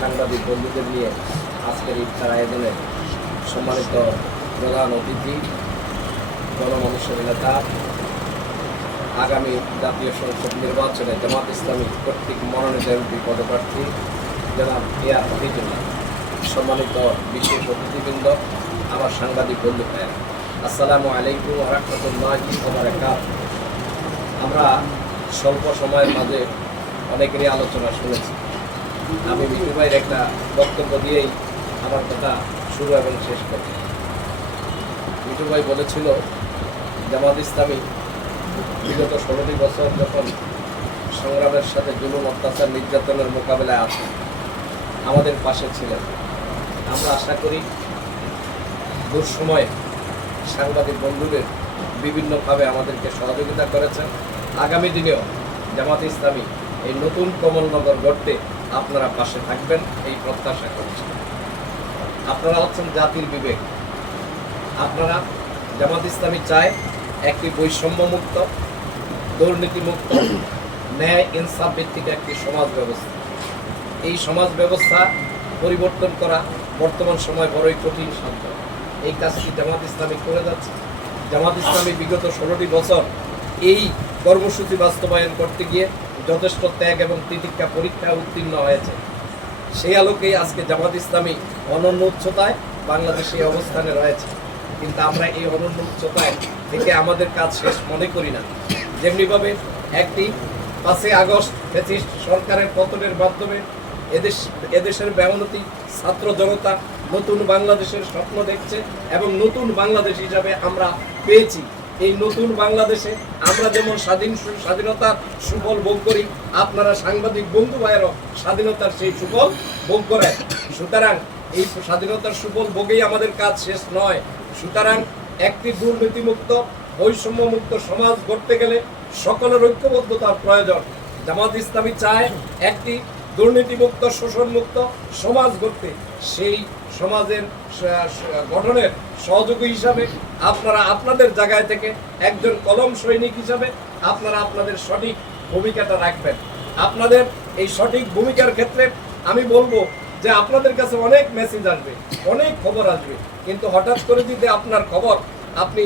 সাংবাদিক বন্ধুদের নিয়ে আজকের ইফতার আয়োজনে সম্মানিত প্রধান অতিথি, গণমানুষের নেতা, আগামী জাতীয় সংসদ নির্বাচনে জামাত ইসলামী কর্তৃক মনোনীত এমপি পদপ্রার্থী জনাব এয়া হাফিজুল্লাহ সম্মানিত বিশেষ অতিথিবৃন্দ, আমার সাংবাদিক বন্ধু ভাই আসসালামু আলাইকুম রহমতুল্লাহি ওবরাকাত আমরা স্বল্প সময়ের মাঝে অনেকেরই আলোচনা শুনেছি। আমি মিঠু ভাইয়ের একটা বক্তব্য দিয়েই আমার কথা শুরু এবং শেষ করছি মিঠু ভাই বলেছিল, জামাত ইসলামী বিগত ষোলোটি বছর যখন সংগ্রামের সাথে জুলুম, অত্যাচার, নির্যাতনের মোকাবেলায় আছে, আমাদের পাশে ছিলেন। আমরা আশা করি দুঃসময়ে সাংবাদিক বন্ধুদের বিভিন্নভাবে আমাদেরকে সহযোগিতা করেছেন। আগামী দিনেও জামাত ইসলামী এই নতুন কমলনগর গড়তে আপনারা পাশে থাকবেন, এই প্রত্যাশা করছি। আপনারা হচ্ছেন জাতির বিবেক। আপনারা জামাত ইসলামী চায় একটি বৈষম্যমুক্ত, দুর্নীতিমুক্ত, ন্যায় ইনসাফ ভিত্তিক একটি সমাজ ব্যবস্থা। এই সমাজ ব্যবস্থা পরিবর্তন করা বর্তমান সময় বড়ই কঠিন সাধ্য। এই কাজটি জামাত ইসলামী করে যাচ্ছে। জামাত ইসলামী বিগত ষোলোটি বছর এই কর্মসূচি বাস্তবায়ন করতে গিয়ে যথেষ্ট ত্যাগ এবং তিতিক্ষা পরীক্ষা উত্তীর্ণ হয়েছে। সেই আলোকেই আজকে জামাত ইসলামী অনন্য উচ্চতায় বাংলাদেশে অবস্থানে রয়েছে। কিন্তু আমরা এই অনন্য উচ্চতায় থেকে আমাদের কাজ শেষ মনে করি না। যেমনিভাবে একটি পাঁচই আগস্ট ফেসিস্ট সরকারের পতনের মাধ্যমে এদেশ, এদেশের ব্যবনতি ছাত্র জনতা নতুন বাংলাদেশের স্বপ্ন দেখছে এবং নতুন বাংলাদেশ হিসাবে আমরা পেয়েছি। এই নতুন বাংলাদেশে আমরা যেমন স্বাধীন স্বাধীনতার সুফল ভোগ করি, আপনারা সাংবাদিক বন্ধু ভাইয়েরও স্বাধীনতার সেই সুফল ভোগ করেন। সুতরাং এই স্বাধীনতার সুফল ভোগেই আমাদের কাজ শেষ নয়। সুতরাং একটি দুর্নীতিমুক্ত, বৈষম্যমুক্ত সমাজ গড়তে গেলে সকলের ঐক্যবদ্ধতার প্রয়োজন। জামাত ইসলামী চায় একটি দুর্নীতিমুক্ত, শোষণমুক্ত সমাজ গড়তে। সেই সমাজের গঠনের সহযোগী হিসাবে, আপনারা আপনাদের জায়গায় থেকে একজন কলম সৈনিক হিসাবে আপনারা আপনাদের সঠিক ভূমিকাটা রাখবেন। আপনাদের এই সঠিক ভূমিকার ক্ষেত্রে আমি বলব যে আপনাদের কাছে অনেক মেসেজ আসবে, অনেক খবর আসবে। কিন্তু হঠাৎ করে যদি আপনার খবর আপনি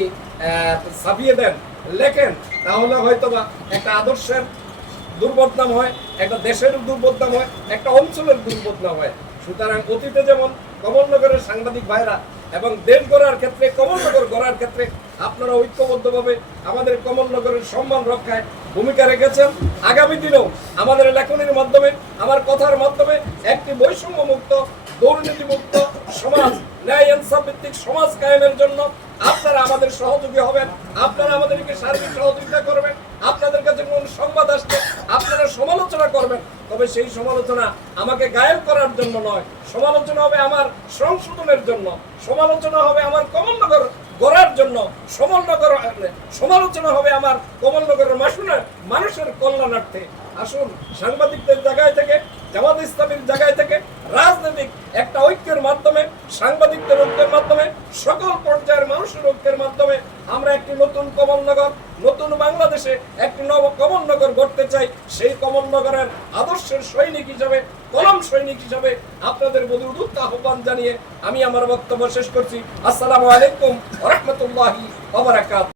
ছাপিয়ে দেন, লেখেন, তাহলে হয়তোবা একটা আদর্শের দুর্বদনাম হয়, একটা দেশের দুর্বদনাম হয়, একটা অঞ্চলের দুর্বদনাম হয়। সুতরাং অতীতে যেমন কমলনগরের সাংবাদিক ভাইরা এবং দেশ গড়ার ক্ষেত্রে, কমলনগর গড়ার ক্ষেত্রে আপনারা ঐক্যবদ্ধভাবে আমাদের কমলনগরের সম্মান রক্ষায় ভূমিকা রেখেছেন। আগামী দিনেও আমাদের লেখনের মাধ্যমে, আমার কথার মাধ্যমে একটি বৈষম্যমুক্ত, দুর্নীতিমুক্ত সমাজ, ন্যায় ইনসাফ ভিত্তিক সমাজ কায়েমের জন্য আপনারা আমাদের সহযোগী হবেন। আপনারা আমাদেরকে সার্বিক সহযোগিতা করবেন। আপনাদের কাছে কোন সংবাদ আসছে আপনারা সমালোচনা করবেন। তবে সেই সমালোচনা আমাকে গায়েব করার জন্য নয়। সমালোচনা হবে আমার সংশোধনের জন্য। সমালোচনা হবে আমার কমলনগর গড়ার জন্য। সমলনগর, সমালোচনা হবে আমার কমলনগরের মাসুনের মানুষের কল্যাণার্থে। আসুন সাংবাদিকদের জায়গায় থেকে, জামাত ইসলামীর জায়গায় থেকে রাজনৈতিক একটা ঐক্যের মাধ্যমে, সাংবাদিকদের ঐক্যের মাধ্যমে, সকল পর্যায়ের মানুষের ঐক্যের মাধ্যমে আমরা একটি নতুন কমলনগর নতুন বাংলাদেশে একটি নব কমলনগর গড়তে চাই, সেই কমলনগরের আদর্শের সৈনিক হিসাবে, কলম সৈনিক হিসাবে আপনাদের উদ্যুক্ত আহ্বান জানিয়ে আমি আমার বক্তব্য শেষ করছি। আসসালামু আলাইকুম রহমতুল্লাহি